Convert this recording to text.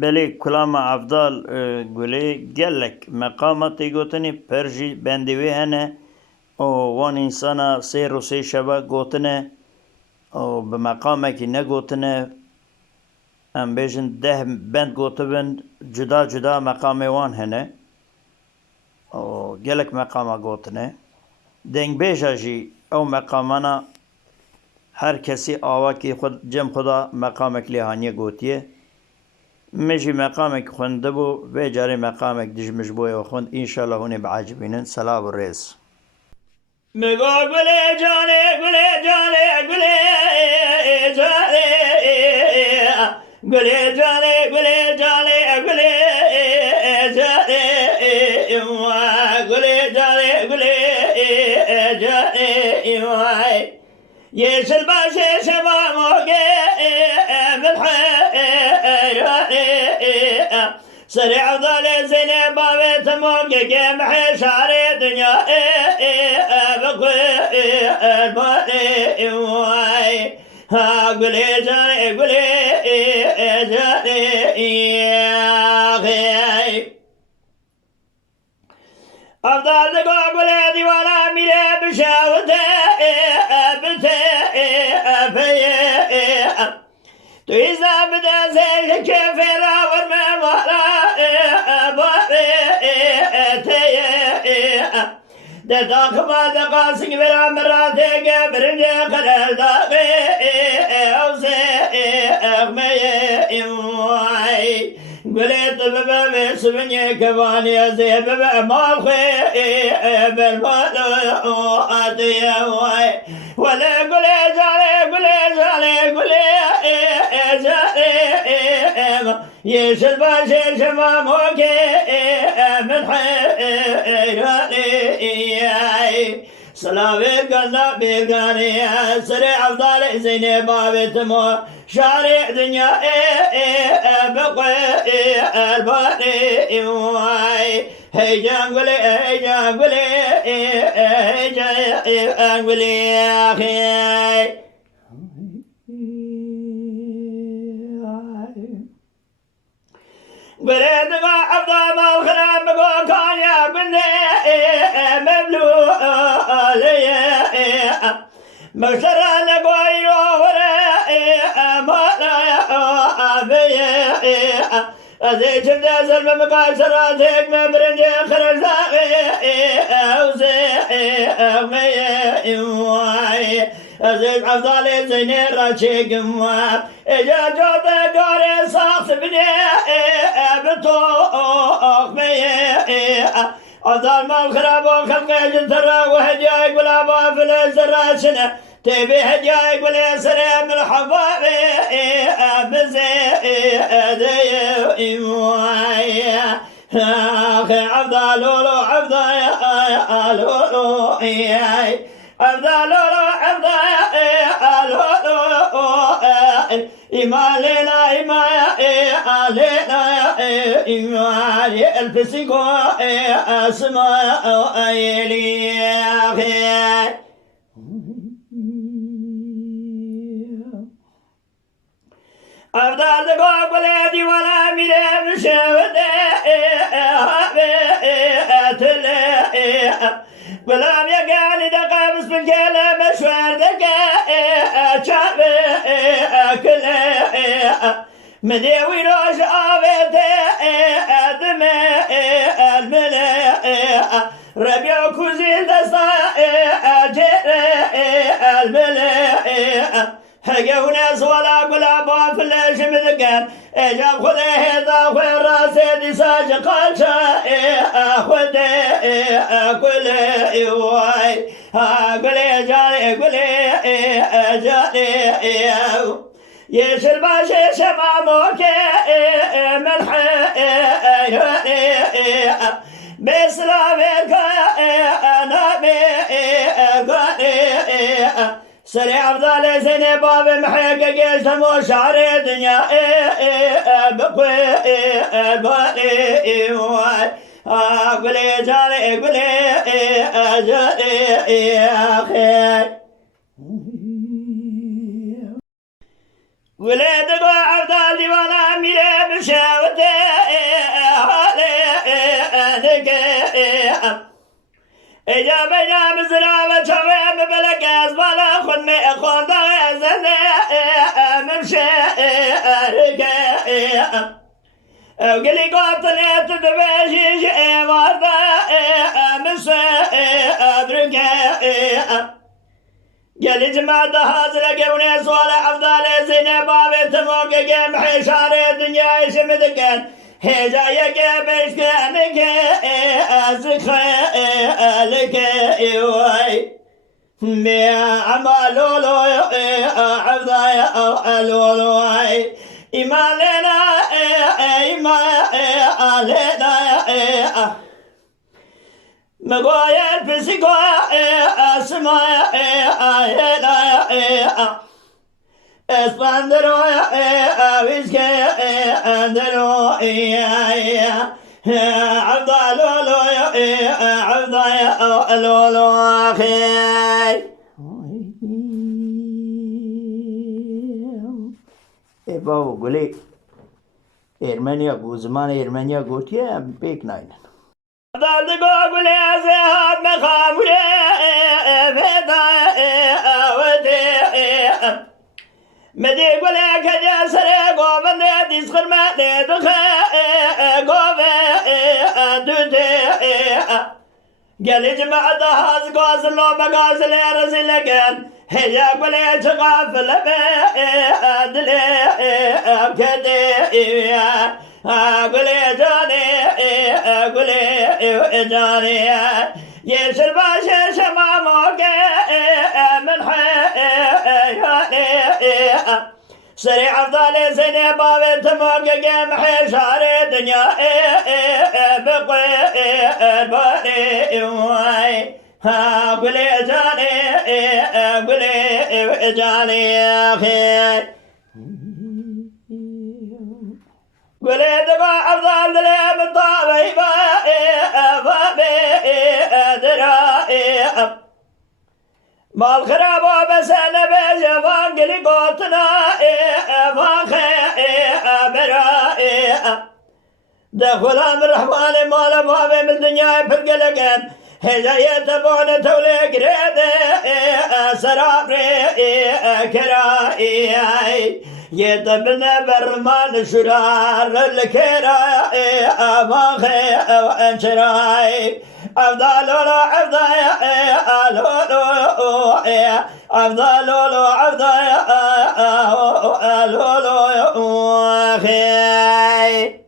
بله کلام افضل گله گلک مقاماتی گوتنی پرجی بندوی هنه و وان انسانا سه رو سه شبه گوتنه و به مقامه که نگوتنه ام بیجن ده بند گوتبن جدا جدا مقام وان هنه و گلک مقامه گوتنه دنگ بیجا جی او مقامانا هر کسی آوا که خود جم خدا مقامک لیهانیه گوتیه مجي مقامك خندبو بيجاري مقامك دجمش بويا وخند إن شاء الله هوني بعجبين سلام الرئيس مقول قولي جاني قولي جاني قولي جاني قولي جاني قولي جاني قولي جاني قولي جاني قولي جاني يش الباشي شبا موقي من حيراني سريع ضل زيني بابي تموقي جمحي شعري دنيا بقوي الباري واي قولي جاني قولي جاني يا غي أفضل دقاق ولادي ولا ميلي بشاوته بنتي في تويزا بدا زي كيف راور ما ورا باري دقاق ما دقاسك بلا مراتك برنجي قلال داقي أوزي أغمي واي قلت بابا بسبني كفاني زيب مالخي بالمال وعطي واي ولا قولي جالي قولي جالي قولي جالي يشل باشر شمام وكي من حيراني سلامي قلنا بيقاني سريع أفضل زيني بابي تمو شارع دنيا بقي الباري واي هي جانقولي هي جانقولي هي جانقولي يا أخي قلت ما أفضل ما الخرام بقول كان يا بني مبلولي مشترى لقوي ورا مالا أبي أزيد شفت سلم مقاصر أزيد مبرنجي خرج زاغي أوزي أغمي واي أزيد أفضل زيني راشي قمواب إجا جوت قاري صاص بني بطوق بي أفضل ما الخراب وخلق جنترا وهدياي ولا بافل الزراشنة تبي هدياي ولا سلام الحبابي بزي أدي واي أخي عبد لولو عبد لولو عبد لولو عبد لولو إما ليلا إما ليلا إما الفسيقو أسماء أيلي أخي أفضل دقاق ولادي ولا ميلي مشاودي غلام يقال دقا بس بالجيلة مشوار دقا شعبي كله من يوي روش آبيتي أدمي الملي ربيع كوزي دستا جيري الملي هجو ناس ولا قلابا في الليش مذكر اجاب خذي هذا خوي راسي دي ساج قالشا خذي قولي واي قولي جالي قولي جالي يشل باشي شماموك من حيراني بسلامك انا بقولي سريع أفضل زيني باب محيق جيش تمو شعري دنيا بقوي الباري قولي جالي قولي جالي يا أخي ولاد عبد الله وانا ميلي بشاور اجا بينا بزرابة شوية ببلك أزبالا خد مي أخوان دا زنده ممشي ركا وقلي قوتني تدبشيش واردا ممشي بركا قلي جماعة هازلة قوني سوال أفضل زينة بابي تموك قيم حشاري الدنيا يشمدكن هجايك بيشكنك أزخالك إيواي ميا عمالولو عفضاي ألولوي إيماننا إيماننا مقايل بسيقايا أسمايا اسباندرو ويسكي اندرو عبدالولو عبدالولو اخي بابا قولي إرمانيا قو زمان إرمانيا قوتيا بيك ناين عبدال قولي زهاد مخامولي فدا ودي مدي قولي كجاسري قوبن ديس خرماني دخي قوبن دوتي قالي جماعة هاز قاز اللو بقاز لي رزي لقن هيا قولي شغافل بيدلي كدي قولي جاني قولي جاني يسر باشي شماموك من حياني سريع أفضل زيني بابي تموك قيم حشاري دنيا بقي الباري قولي جاني قولي جاني أخي قولي دقا أفضل لي بالطابي بابي درائي مال خراب وبسنة بجفان قلي قوتنا فاخي برائي دخل أمر رحماني مال بابي من الدنيا فرقلقن هجاية تبون تولي قريد سرابري كرائي يتبنى برمان شرار الكرائي أفاخي وانشرائي أفضل ولو أفضل أفضل ولو أفضل أخي